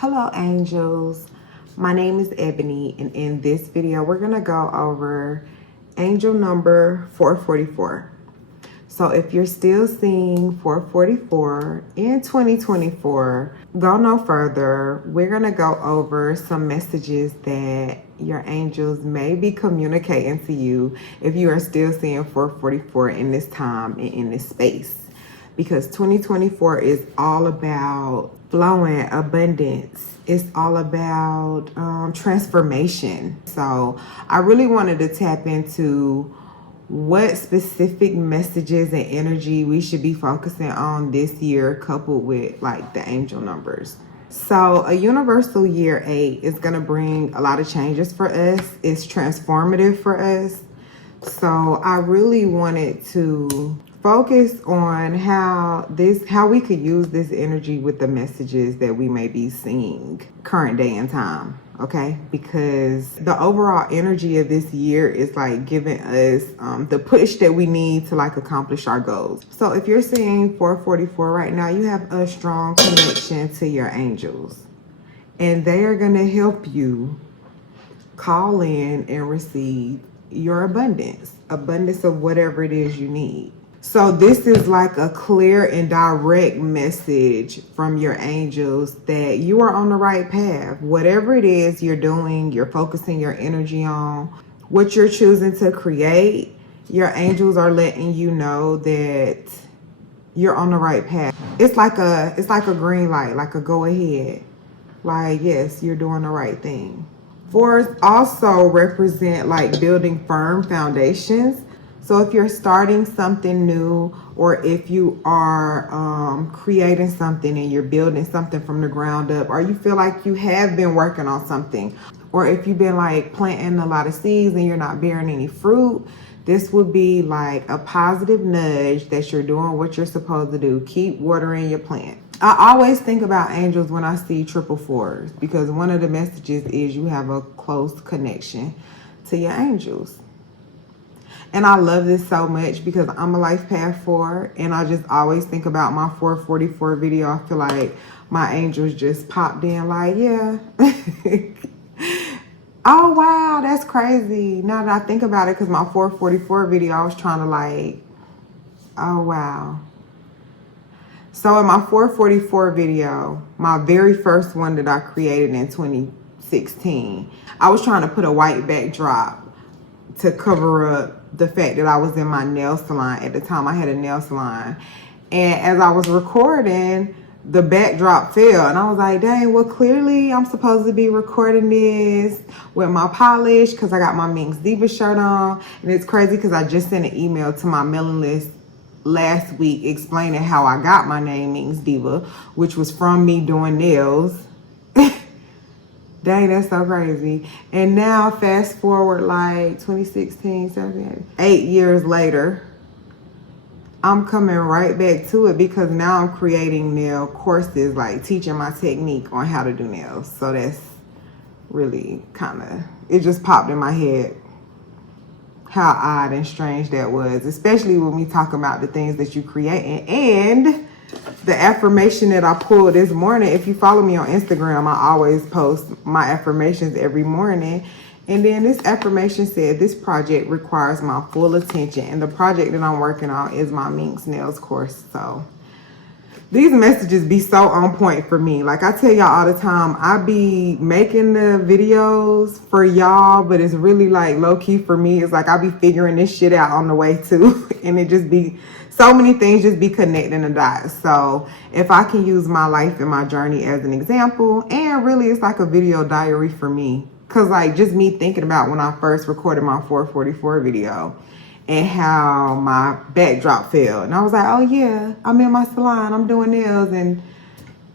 Hello angels, my name is Ebony, and in this video we're gonna go over angel number 444. So if you're still seeing 444 in 2024, go no further. We're gonna go over some messages that your angels may be communicating to you if you are still seeing 444 in this time and in this space. Because 2024 is all about flowing, abundance. It's all about transformation. So I really wanted to tap into what specific messages and energy we should be focusing on this year, coupled with like the angel numbers. So a universal year 8 is going to bring a lot of changes for us. It's transformative for us. So I really wanted to focus on how we could use this energy with the messages that we may be seeing current day and time. Okay, because the overall energy of this year is like giving us the push that we need to like accomplish our goals. So if you're seeing 444 right now, you have a strong connection to your angels, and they are going to help you call in and receive your abundance of whatever it is you need. So this is like a clear and direct message from your angels that you are on the right path. Whatever it is you're doing, you're focusing your energy on, what you're choosing to create, your angels are letting you know that you're on the right path. It's like a green light, like a go ahead. Like, yes, you're doing the right thing. Fours also represent like building firm foundations. So if you're starting something new, or if you are creating something and you're building something from the ground up, or you feel like you have been working on something, or if you've been like planting a lot of seeds and you're not bearing any fruit, this would be like a positive nudge that you're doing what you're supposed to do. Keep watering your plant. I always think about angels when I see 444s, because one of the messages is you have a close connection to your angels. And I love this so much because I'm a life path 4, and I just always think about my 444 video. I feel like my angels just popped in like, yeah. Oh, wow, that's crazy. Now that I think about it, because my 444 video, I was trying to like, oh, wow. So in my 444 video, my very first one that I created in 2016, I was trying to put a white backdrop to cover up the fact that I was in my nail salon. At the time I had a nail salon, and as I was recording, the backdrop fell, and I was like, dang, well clearly I'm supposed to be recording this with my polish because I got my Minx Diva shirt on. And it's crazy because I just sent an email to my mailing list last week explaining how I got my name Minx Diva, which was from me doing nails. Dang, that's so crazy. And now fast forward like 2016, 17, 8 years later, I'm coming right back to it because now I'm creating nail courses, like teaching my technique on how to do nails. So that's really kind of, it just popped in my head how odd and strange that was, especially when we talk about the things that you create. And the affirmation that I pulled this morning, if you follow me on Instagram, I always post my affirmations every morning. And then this affirmation said, this project requires my full attention. And the project that I'm working on is my Minx Nails course. So these messages be so on point for me. Like I tell y'all all the time, I be making the videos for y'all, but it's really like low key for me. It's like I be figuring this shit out on the way too. And it just be so many things just be connecting the dots. So if I can use my life and my journey as an example, and really it's like a video diary for me. Cause like just me thinking about when I first recorded my 444 video and how my backdrop fell. And I was like, oh yeah, I'm in my salon, I'm doing nails. And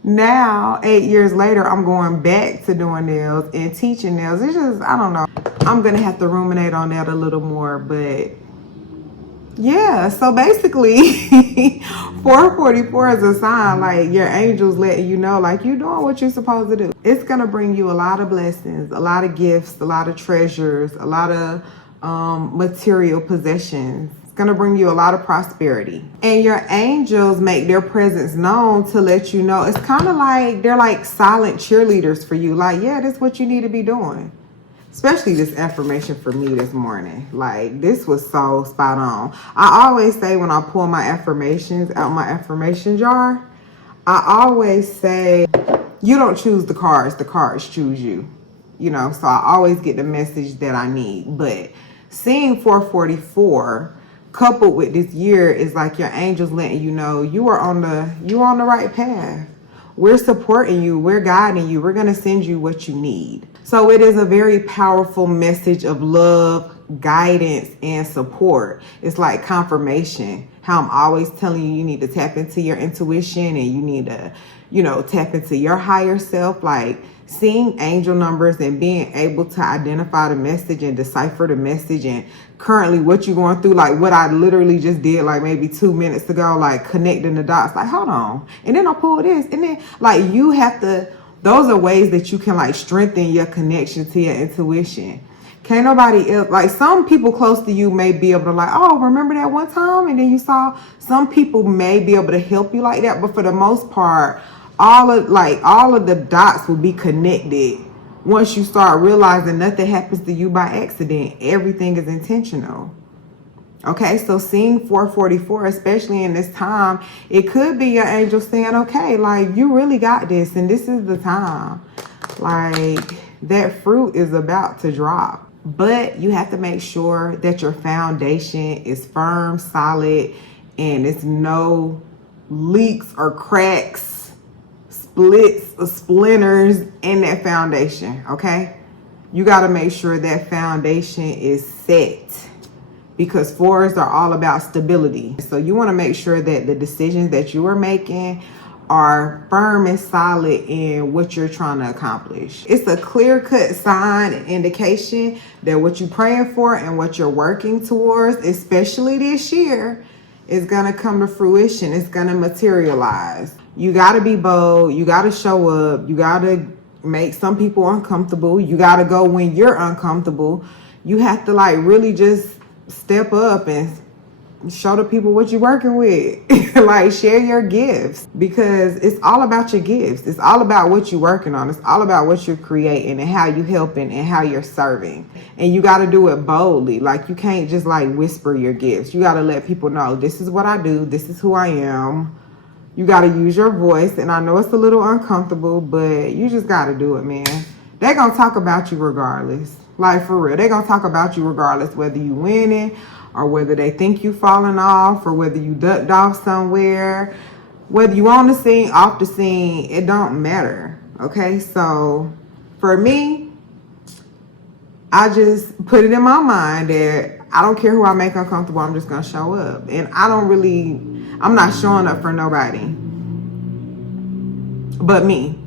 now 8 years later, I'm going back to doing nails and teaching nails. It's just, I don't know. I'm gonna have to ruminate on that a little more, but yeah, so basically 444 is a sign like your angels letting you know like you're doing what you're supposed to do. It's gonna bring you a lot of blessings, a lot of gifts, a lot of treasures, a lot of material possessions. It's going to bring you a lot of prosperity. And your angels make their presence known to let you know. It's kind of like they're like silent cheerleaders for you. Like, yeah, this is what you need to be doing. Especially this affirmation for me this morning. Like, this was so spot on. I always say when I pull my affirmations out my affirmation jar, I always say, you don't choose the cards choose you. You know, so I always get the message that I need. But seeing 444 coupled with this year is like your angels letting you know you're on the right path. We're supporting you. We're guiding you. We're going to send you what you need. So it is a very powerful message of love, guidance, and support. It's like confirmation. How I'm always telling you, you need to tap into your intuition and you need to, tap into your higher self. Like seeing angel numbers and being able to identify the message and decipher the message and currently what you're going through, like what I literally just did like maybe 2 minutes ago, like connecting the dots, like hold on, and then I'll pull this, and then like you have to, those are ways that you can like strengthen your connection to your intuition. Can't nobody else, like some people close to you may be able to like, oh, remember that one time and then you saw. Some people may be able to help you like that, but for the most part, all of the dots will be connected. Once you start realizing nothing happens to you by accident, everything is intentional. Okay, so seeing 444, especially in this time, it could be your angel saying, okay, like you really got this and this is the time. Like that fruit is about to drop. But you have to make sure that your foundation is firm, solid, and it's no leaks or cracks, splits or splinters in that foundation. Okay, you got to make sure that foundation is set, because fours are all about stability. So you want to make sure that the decisions that you are making are firm and solid in what you're trying to accomplish. It's a clear-cut sign and indication that what you're praying for and what you're working towards, especially this year, is going to come to fruition. It's going to materialize. You got to be bold. You got to show up. You got to make some people uncomfortable. You got to go when you're uncomfortable. You have to like really just step up and show the people what you're working with. Like share your gifts, because it's all about your gifts. It's all about what you're working on. It's all about what you're creating and how you helping and how you're serving. And you got to do it boldly. Like you can't just like whisper your gifts. You got to let people know, this is what I do. This is who I am. You got to use your voice. And I know it's a little uncomfortable, but you just got to do it, man. They're going to talk about you regardless. Like for real. They're going to talk about you regardless, whether you winning or whether they think you falling off or whether you ducked off somewhere, whether you on the scene, off the scene, it don't matter. Okay. So for me, I just put it in my mind that I don't care who I make uncomfortable. I'm just going to show up. And I'm not showing up for nobody but me.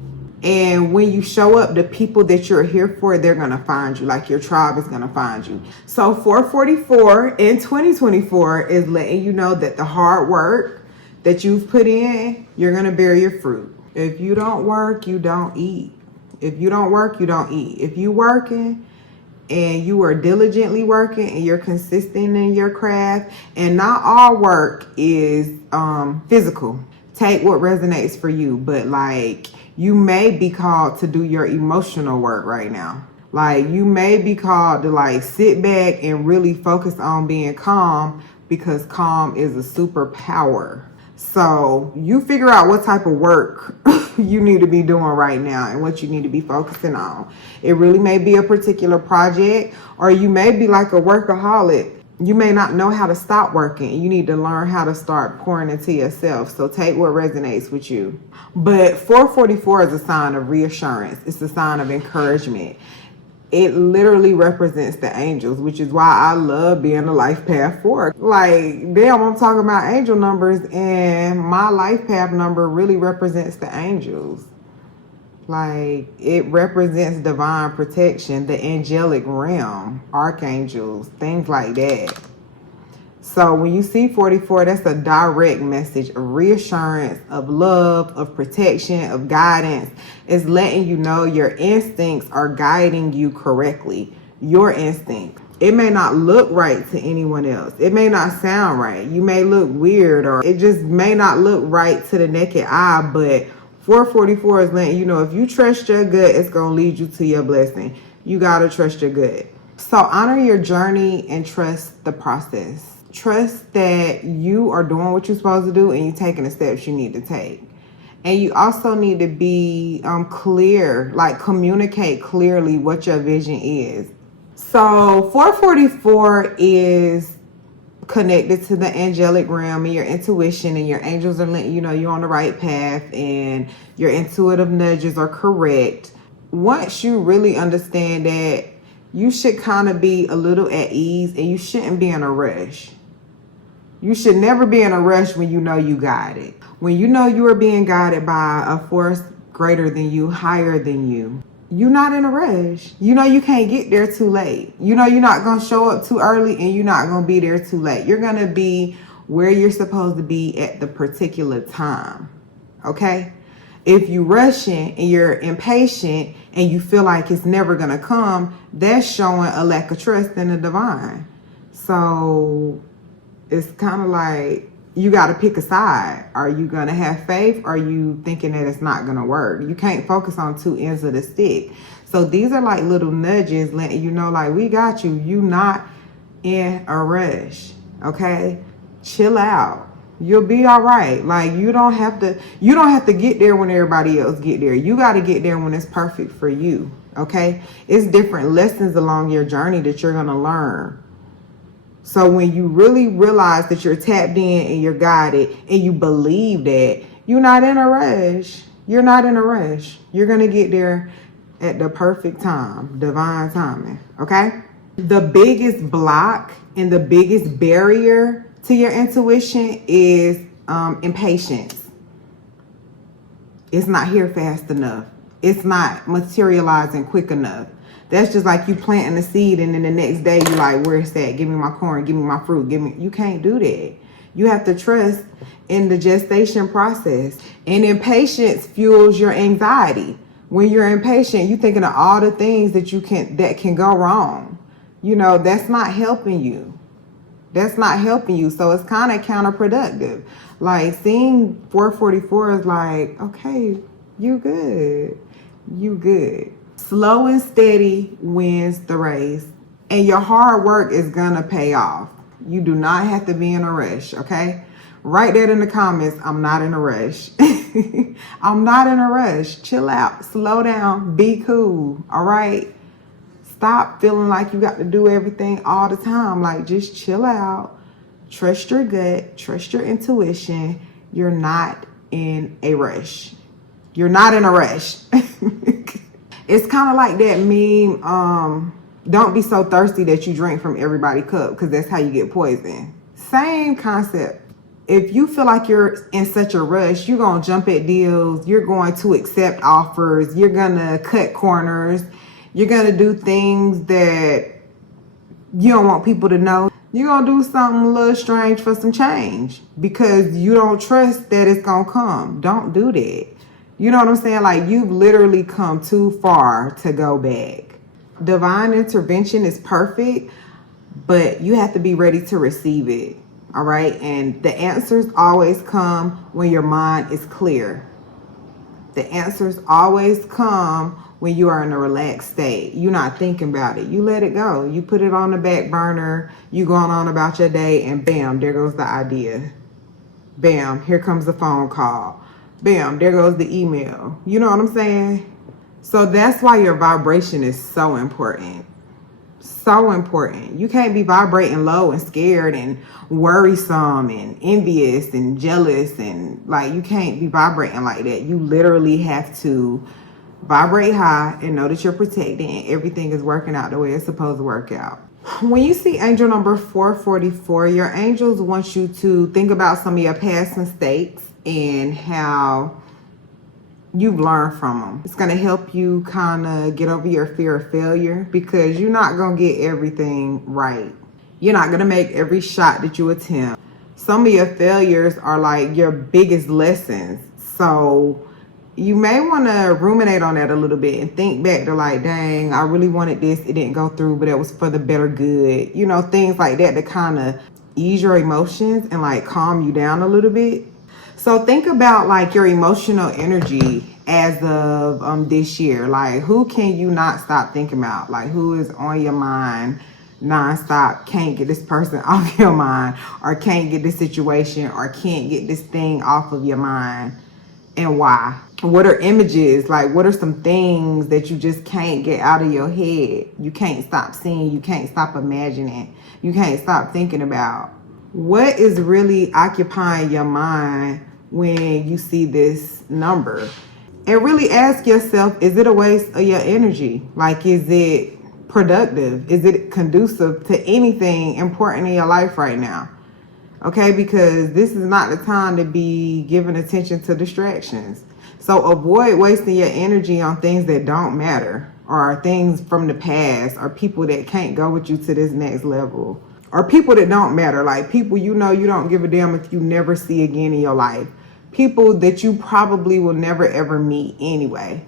And when you show up, the people that you're here for, they're going to find you. Like your tribe is going to find you. So 444 in 2024 is letting you know that the hard work that you've put in, you're going to bear your fruit. If you don't work, you don't eat. If you don't work, you don't eat. If you working and you are diligently working and you're consistent in your craft, and not all work is physical. Take what resonates for you, but like you may be called to do your emotional work right now. Like you may be called to like sit back and really focus on being calm, because calm is a superpower. So you figure out what type of work you need to be doing right now and what you need to be focusing on. It really may be a particular project, or you may be like a workaholic. You may not know how to stop working. You need to learn how to start pouring into yourself. So take what resonates with you. But 444 is a sign of reassurance. It's a sign of encouragement. It literally represents the angels, which is why I love being a life path 4. Like, damn, I'm talking about angel numbers, and my life path number really represents the angels. Like, it represents divine protection, the angelic realm, archangels, things like that. So when you see 44, that's a direct message of reassurance, of love, of protection, of guidance. It's letting you know your instincts are guiding you correctly. Your instinct. It may not look right to anyone else. It may not sound right. You may look weird, or it just may not look right to the naked eye, but 444 is letting you know if you trust your gut, it's going to lead you to your blessing. You got to trust your gut. So honor your journey and trust the process. Trust that you are doing what you're supposed to do and you're taking the steps you need to take. And you also need to be clear, like communicate clearly what your vision is. So 444 is connected to the angelic realm and your intuition, and your angels are letting you know you're on the right path and your intuitive nudges are correct. Once you really understand that, you should kind of be a little at ease and you shouldn't be in a rush. You should never be in a rush when you know you got it. When you know you are being guided by a force greater than you, higher than you, you're not in a rush. You know you can't get there too late. You know you're not going to show up too early and you're not going to be there too late. You're going to be where you're supposed to be at the particular time. Okay? If you're rushing and you're impatient and you feel like it's never going to come, that's showing a lack of trust in the divine. So it's kind of like you got to pick a side. Are you going to have faith? Or are you thinking that it's not going to work? You can't focus on two ends of the stick. So these are like little nudges letting you know, like, we got you. You not in a rush. Okay? Chill out. You'll be all right. Like, you don't have to get there when everybody else get there. You got to get there when it's perfect for you. Okay? It's different lessons along your journey that you're going to learn. So when you really realize that you're tapped in and you're guided and you believe that, you're not in a rush. You're not in a rush. You're going to get there at the perfect time, divine timing. Okay? The biggest block and the biggest barrier to your intuition is impatience. It's not here fast enough. It's not materializing quick enough. That's just like you planting a seed and then the next day you're like, where's that? Give me my corn, give me my fruit, you can't do that. You have to trust in the gestation process. And impatience fuels your anxiety. When you're impatient, you're thinking of all the things that can go wrong. You know, that's not helping you. That's not helping you. So it's kind of counterproductive. Like, seeing 444 is like, okay, you good. You good. Slow and steady wins the race, and your hard work is gonna pay off. You do not have to be in a rush, okay? Write that in the comments. I'm not in a rush. I'm not in a rush. Chill out, slow down, be cool, all right? Stop feeling like you got to do everything all the time. Like, just chill out, trust your gut, trust your intuition. You're not in a rush. You're not in a rush. It's kind of like that meme, don't be so thirsty that you drink from everybody's cup, because that's how you get poisoned. Same concept. If you feel like you're in such a rush, you're going to jump at deals. You're going to accept offers. You're going to cut corners. You're going to do things that you don't want people to know. You're going to do something a little strange for some change because you don't trust that it's going to come. Don't do that. You know what I'm saying? Like, you've literally come too far to go back. Divine intervention is perfect, but you have to be ready to receive it. All right? And the answers always come when your mind is clear. The answers always come when you are in a relaxed state. You're not thinking about it. You let it go. You put it on the back burner. You going on about your day, and bam, there goes the idea. Bam, here comes the phone call. Bam, there goes the email. You know what I'm saying? So that's why your vibration is so important. So important. You can't be vibrating low and scared and worrisome and envious and jealous, and like, you can't be vibrating like that. You literally have to vibrate high and know that you're protected and everything is working out the way it's supposed to work out. When you see angel number 444, your angels want you to think about some of your past mistakes and how you've learned from them. It's going to help you kind of get over your fear of failure, because you're not going to get everything right. You're not going to make every shot that you attempt. Some of your failures are like your biggest lessons. So you may want to ruminate on that a little bit and think back to like, dang, I really wanted this. It didn't go through, but it was for the better good. You know, things like that to kind of ease your emotions and like calm you down a little bit. So think about like your emotional energy as of this year. Like, who can you not stop thinking about? Like, who is on your mind nonstop? Can't get this person off your mind, or can't get this situation, or can't get this thing off of your mind, and why? What are images? Like, what are some things that you just can't get out of your head? You can't stop seeing, you can't stop imagining, you can't stop thinking about. What is really occupying your mind when you see this number? And really ask yourself, is it a waste of your energy? Like, is it productive? Is it conducive to anything important in your life right now? Okay, because this is not the time to be giving attention to distractions. So avoid wasting your energy on things that don't matter, or things from the past, or people that can't go with you to this next level, or people that don't matter, like people you know you don't give a damn if you never see again in your life. People that you probably will never ever meet anyway.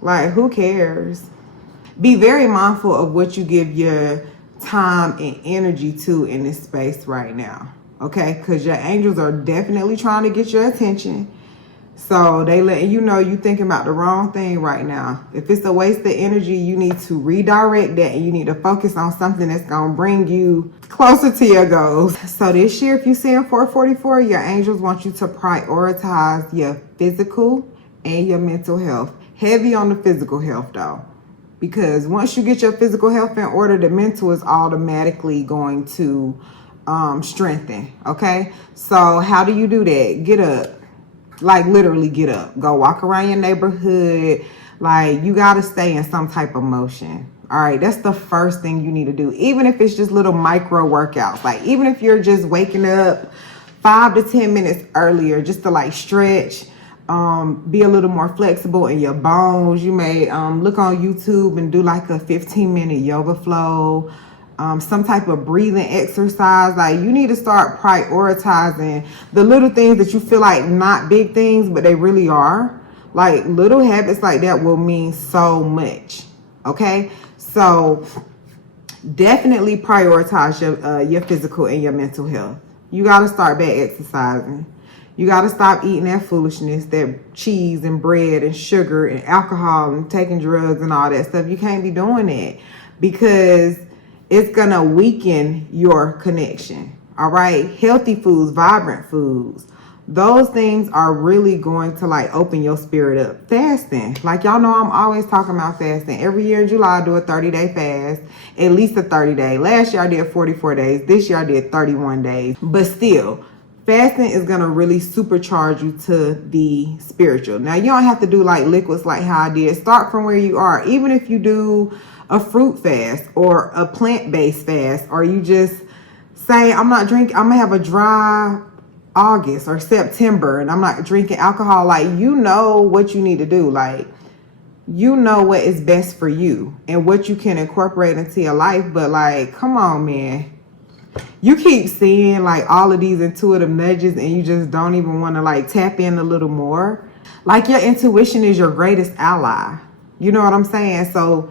Like, who cares? Be very mindful of what you give your time and energy to in this space right now. Okay, because your angels are definitely trying to get your attention. So they letting you know you thinking about the wrong thing right now. If it's a waste of energy, you need to redirect that, and you need to focus on something that's going to bring you closer to your goals. So this year, if you're seeing 444, your angels want you to prioritize your physical and your mental health. Heavy on the physical health though, because once you get your physical health in order, the mental is automatically going to strengthen. Okay, so how do you do that? Get up. Like, literally get up, go walk around your neighborhood. Like, you got to stay in some type of motion. All right, that's the first thing you need to do, even if it's just little micro workouts. Like, even if you're just waking up 5 to 10 minutes earlier just to like stretch, be a little more flexible in your bones. You may look on YouTube and do like a 15-minute yoga flow, some type of breathing exercise. Like, you need to start prioritizing the little things that you feel like not big things, but they really are. Like, little habits like that will mean so much. Okay, so definitely prioritize your physical and your mental health. You got to start back exercising. You got to stop eating that foolishness, that cheese and bread and sugar and alcohol and taking drugs and all that stuff. You can't be doing that, because it's going to weaken your connection. All right. Healthy foods, vibrant foods, those things are really going to like open your spirit up. Fasting. Like, y'all know I'm always talking about fasting. Every year in July, I do a 30-day fast, at least a 30-day. Last year I did 44 days. This year I did 31 days. But still, fasting is going to really supercharge you to the spiritual. Now, you don't have to do like liquids like how I did. Start from where you are. Even if you do a fruit fast or a plant-based fast, or you just say, I'm not drinking, I'm gonna have a dry August or September and I'm not drinking alcohol. Like, you know what you need to do. Like, you know what is best for you and what you can incorporate into your life. But like, come on, man. You keep seeing like all of these intuitive nudges and you just don't even want to like tap in a little more. Like, your intuition is your greatest ally. You know what I'm saying? So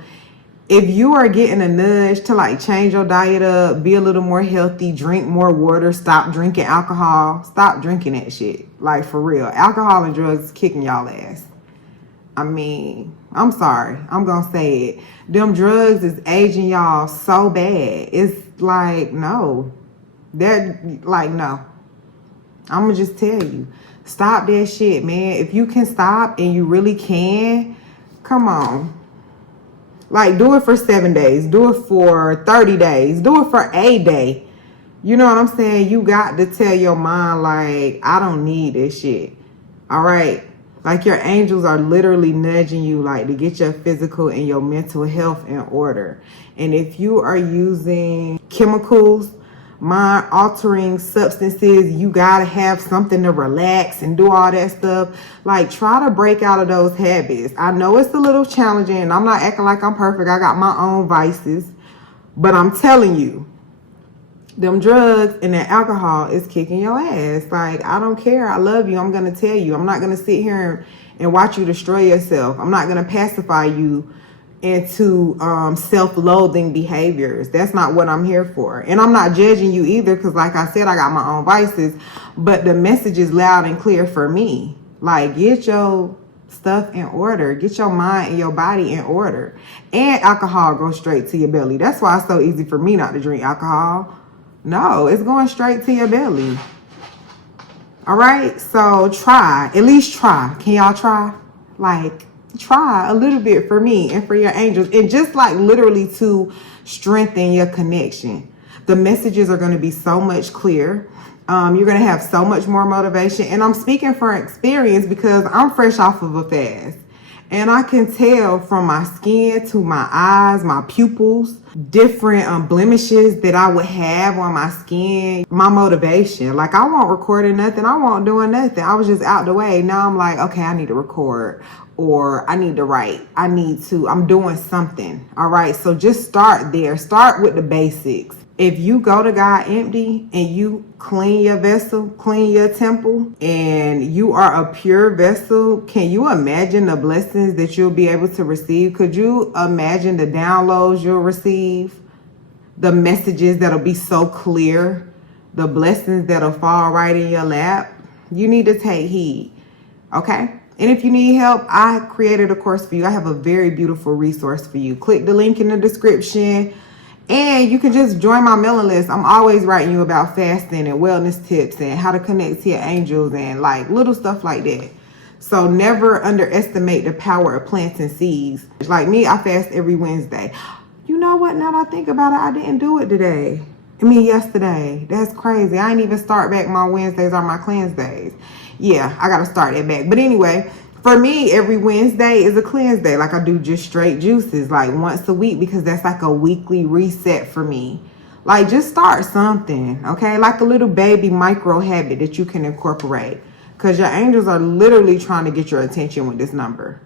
if you are getting a nudge to like change your diet up, be a little more healthy, drink more water, stop drinking alcohol, stop drinking that shit. Like, for real. Alcohol and drugs is kicking y'all ass. I mean, I'm sorry. I'm going to say it. Them drugs is aging y'all so bad. It's like, no. That, like, no. I'm going to just tell you. Stop that shit, man. If you can stop and you really can, come on. Like, do it for 7 days. Do it for 30 days. Do it for a day. You know what I'm saying? You got to tell your mind, like, I don't need this shit. All right? Like, your angels are literally nudging you, like, to get your physical and your mental health in order. And if you are using chemicals, mind-altering substances, you got to have something to relax and do all that stuff. Like, try to break out of those habits. I know it's a little challenging, and I'm not acting like I'm perfect. I got my own vices. But I'm telling you, them drugs and that alcohol is kicking your ass. Like, I don't care. I love you. I'm going to tell you. I'm not going to sit here and watch you destroy yourself. I'm not going to pacify you into self-loathing behaviors. That's not what I'm here for. And I'm not judging you either, because like I said, I got my own vices, but the message is loud and clear for me. Like, get your stuff in order. Get your mind and your body in order. And alcohol goes straight to your belly. That's why it's so easy for me not to drink alcohol. No, it's going straight to your belly. All right, so try, at least try. Can y'all try? Like, try a little bit for me and for your angels, and just like literally to strengthen your connection. The messages are going to be so much clearer. You're going to have so much more motivation. And I'm speaking from experience because I'm fresh off of a fast. And I can tell from my skin to my eyes, my pupils, different blemishes that I would have on my skin, my motivation. Like, I wasn't recording nothing. I wasn't doing nothing. I was just out the way. Now I'm like, okay, I need to record, or I need to write. I'm doing something. All right. So just start there. Start with the basics. If you go to God empty and you clean your vessel, clean your temple, and you are a pure vessel, can you imagine the blessings that you'll be able to receive? Could you imagine the downloads you'll receive? The messages that'll be so clear, the blessings that'll fall right in your lap? You need to take heed, okay? And if you need help, I created a course for you. I have a very beautiful resource for you. Click the link in the description. And you can just join my mailing list. I'm always writing you about fasting and wellness tips and how to connect to your angels and like little stuff like that. So never underestimate the power of planting seeds. Like me, I fast every Wednesday. You know what? Now that I think about it, I didn't do it today. Yesterday. That's crazy. I ain't even start back my Wednesdays or my cleanse days. Yeah, I got to start that back. But anyway, for me, every Wednesday is a cleanse day. Like, I do just straight juices like once a week, because that's like a weekly reset for me. Like, just start something, okay? Like a little baby micro habit that you can incorporate, because your angels are literally trying to get your attention with this number.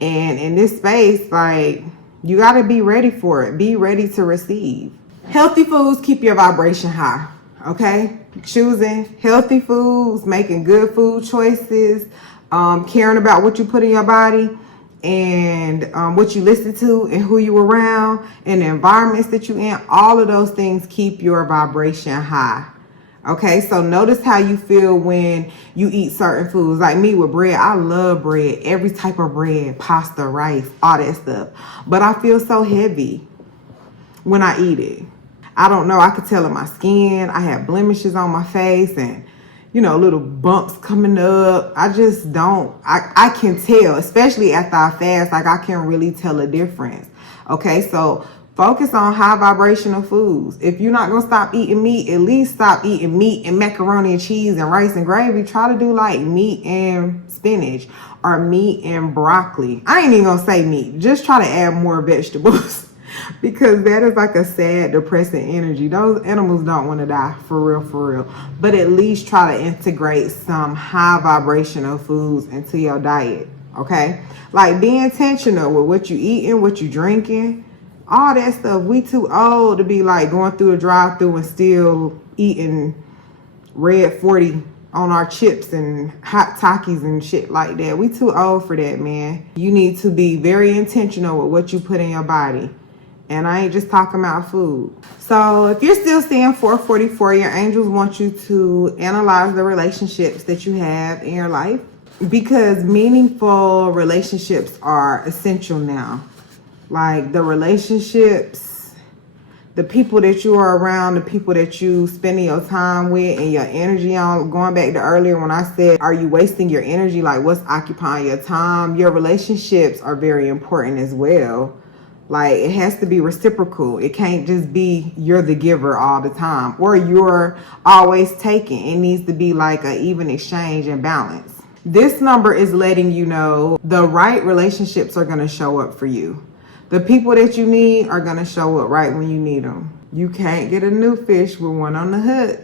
And in this space, like, you got to be ready for it. Be ready to receive. Healthy foods keep your vibration high, okay? Choosing healthy foods, making good food choices, caring about what you put in your body, and what you listen to and who you around and the environments that you in. All of those things keep your vibration high. Okay, so notice how you feel when you eat certain foods. Like me with bread, I love bread, every type of bread, pasta, rice, all that stuff. But I feel so heavy when I eat it. I don't know, I could tell in my skin. I have blemishes on my face and, you know, little bumps coming up. I just don't, I can tell, especially after I fast, like I can really tell a difference. Okay, so focus on high vibrational foods. If you're not gonna stop eating meat, at least stop eating meat and macaroni and cheese and rice and gravy. Try to do like meat and spinach or meat and broccoli. I ain't even gonna say meat. Just try to add more vegetables because that is like a sad, depressing energy. Those animals don't want to die, for real, for real. But at least try to integrate some high vibrational foods into your diet, okay? Like, be intentional with what you eating, what you drinking, all that stuff. We too old to be like going through a drive-through and still eating red 40 on our chips and hot Takis and shit like that. We too old for that, man. You need to be very intentional with what you put in your body. And I ain't just talking about food. So if you're still seeing 444, your angels want you to analyze the relationships that you have in your life, because meaningful relationships are essential now. Like the relationships, the people that you are around, the people that you spending your time with and your energy on. Going back to earlier when I said, are you wasting your energy? Like, what's occupying your time? Your relationships are very important as well. Like, it has to be reciprocal. It can't just be you're the giver all the time or you're always taking. It needs to be like an even exchange and balance. This number is letting you know the right relationships are going to show up for you. The people that you need are going to show up right when you need them. You can't get a new fish with one on the hook.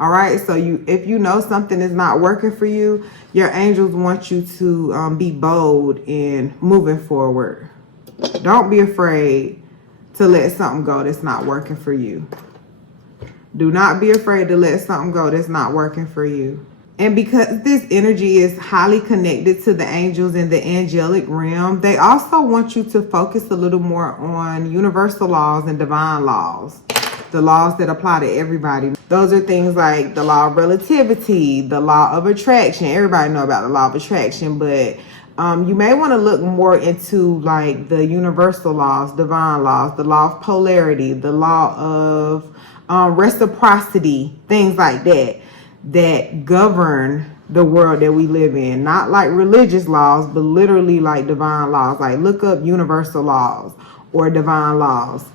All right. So if you know something is not working for you, your angels want you to be bold in moving forward. Don't be afraid to let something go that's not working for you. Do not be afraid to let something go that's not working for you. And because this energy is highly connected to the angels in the angelic realm, they also want you to focus a little more on universal laws and divine laws, the laws that apply to everybody. Those are things like the law of relativity, the law of attraction. Everybody know about the law of attraction, but you may want to look more into like the universal laws, divine laws, the law of polarity, the law of reciprocity, things like that, that govern the world that we live in. Not like religious laws, but literally like divine laws. Like look up universal laws or divine laws.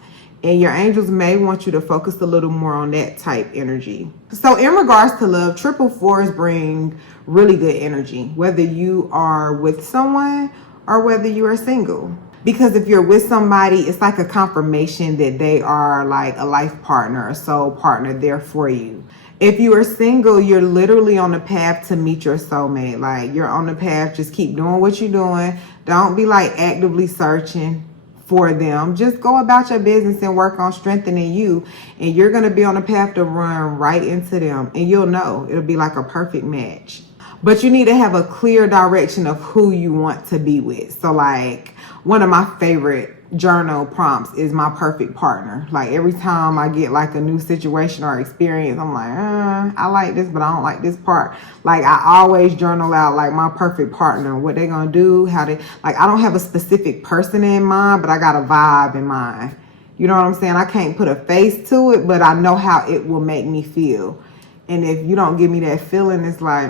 And your angels may want you to focus a little more on that type energy. So in regards to love, 444s bring really good energy, whether you are with someone or whether you are single. Because if you're with somebody, it's like a confirmation that they are like a life partner, a soul partner there for you. If you are single, you're literally on the path to meet your soulmate. Like you're on the path, just keep doing what you're doing. Don't be like actively searching for them. Just go about your business and work on strengthening you, and you're going to be on the path to run right into them, and you'll know it'll be like a perfect match. But you need to have a clear direction of who you want to be with. So like one of my favorite journal prompts is my perfect partner. Like every time I get like a new situation or experience, I'm like, I like this, but I don't like this part. Like I always journal out like my perfect partner, what they're gonna do, how they, like I don't have a specific person in mind, but I got a vibe in mind. You know what I'm saying? I can't put a face to it, but I know how it will make me feel. And if you don't give me that feeling, it's like,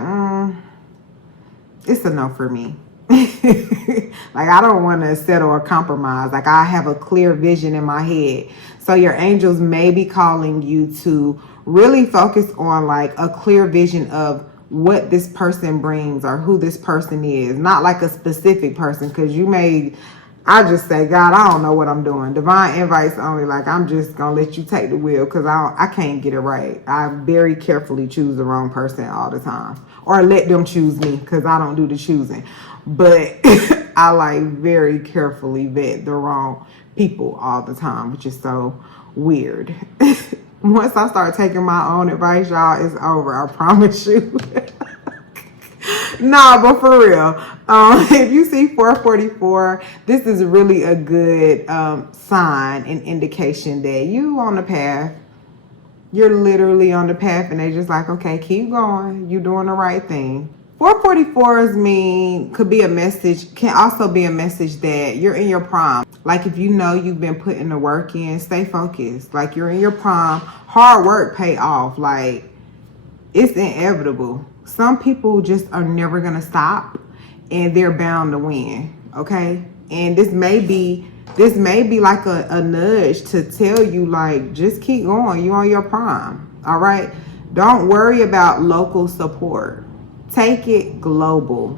it's a no for me. Like I don't want to settle or compromise. Like I have a clear vision in my head. So your angels may be calling you to really focus on like a clear vision of what this person brings or who this person is. Not like a specific person, because you may, I just say, God, I don't know what I'm doing. Divine invites only. Like I'm just gonna let you take the wheel, because I can't get it right. I very carefully choose the wrong person all the time, or let them choose me, because I don't do the choosing. But I like very carefully vet the wrong people all the time, which is so weird. Once I start taking my own advice, y'all, it's over. I promise you. Nah, but for real, if you see 444, this is really a good sign and indication that you on the path. You're literally on the path, and they just like, okay, keep going. You're doing the right thing. 444s could be a message, can also be a message that you're in your prime. Like if you know you've been putting the work in, stay focused. Like you're in your prime, hard work pay off. Like it's inevitable. Some people just are never gonna stop, and they're bound to win. Okay, and this may be like a nudge to tell you like, just keep going. You on your prime. All right. Don't worry about local support. Take it global.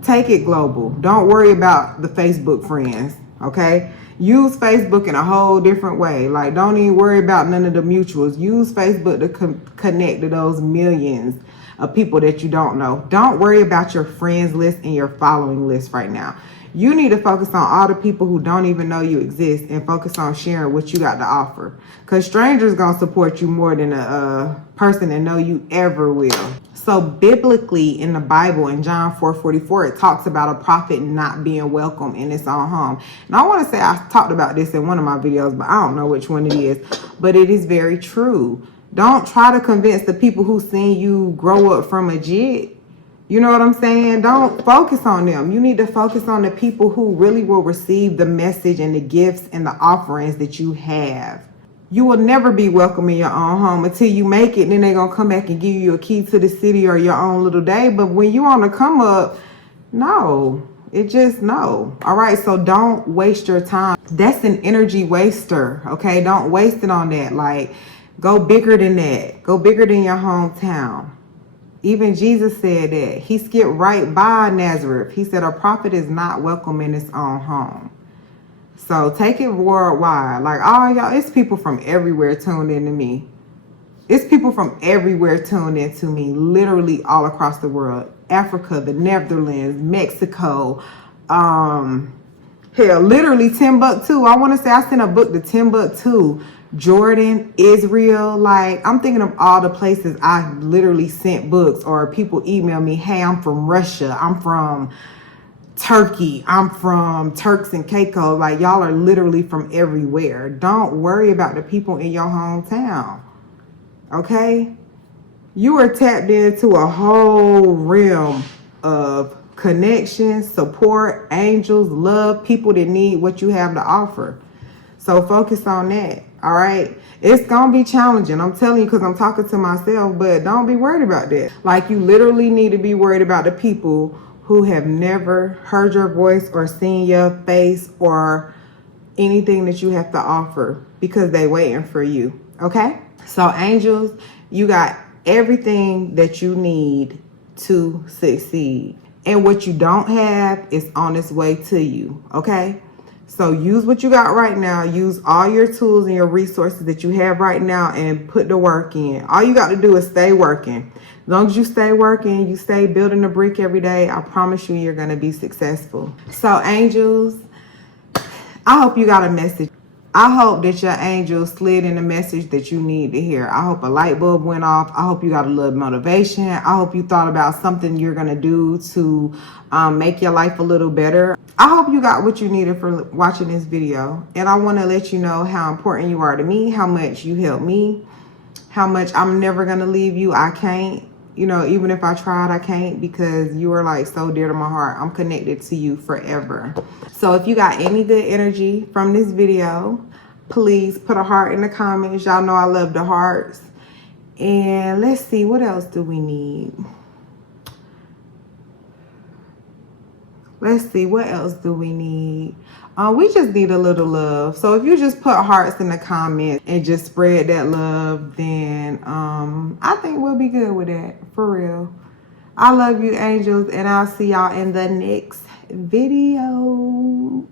Take it global. Don't worry about the Facebook friends, okay? Use Facebook in a whole different way. Like, don't even worry about none of the mutuals. Use Facebook to connect to those millions of people that you don't know. Don't worry about your friends list and your following list right now. You need to focus on all the people who don't even know you exist, and focus on sharing what you got to offer. Because strangers going to support you more than a person that know you ever will. So biblically in the Bible, in John 4:44, it talks about a prophet not being welcome in his own home. And I want to say I talked about this in one of my videos, but I don't know which one it is. But it is very true. Don't try to convince the people who seen you grow up from a jit. You know what I'm saying? Don't focus on them. You need to focus on the people who really will receive the message and the gifts and the offerings that you have. You will never be welcome in your own home until you make it. And then they're going to come back and give you a key to the city or your own little day. But when you on the come up, no. It just no. All right. So don't waste your time. That's an energy waster. Okay. Don't waste it on that. Like, go bigger than that. Go bigger than your hometown. Even Jesus said that. He skipped right by Nazareth. He said a prophet is not welcome in his own home. So take it worldwide. Like, oh, y'all, it's people from everywhere tuned into me. It's people from everywhere tuned into me, literally all across the world. Africa, the Netherlands, Mexico, hell, literally Timbuktu. I want to say I sent a book to Timbuktu, Jordan, Israel. Like, I'm thinking of all the places I literally sent books, or people email me, hey, I'm from Russia, I'm from Turkey, I'm from Turks and Caicos. Like, y'all are literally from everywhere. Don't worry about the people in your hometown, okay? You are tapped into a whole realm of connection, support, angels, love, people that need what you have to offer. So focus on that, all right? It's going to be challenging. I'm telling you, because I'm talking to myself, but don't be worried about that. Like, you literally need to be worried about the people who have never heard your voice or seen your face or anything that you have to offer, because they waiting for you, okay? So angels, you got everything that you need to succeed. And what you don't have is on its way to you, okay? So use what you got right now. Use all your tools and your resources that you have right now and put the work in. All you got to do is stay working. As long as you stay working, you stay building a brick every day, I promise you, you're going to be successful. So angels, I hope you got a message. I hope that your angel slid in a message that you need to hear. I hope a light bulb went off. I hope you got a little motivation. I hope you thought about something you're going to do to make your life a little better. I hope you got what you needed for watching this video. And I want to let you know how important you are to me, how much you help me, how much I'm never going to leave you. I can't. You know, even if I tried, I can't, because you are like so dear to my heart. I'm connected to you forever. So if you got any good energy from this video, please put a heart in the comments. Y'all know I love the hearts. And let's see, what else do we need? Let's see, what else do we need? We just need a little love. So if you just put hearts in the comments and just spread that love, then I think we'll be good with that, for real. I love you, angels, and I'll see y'all in the next video.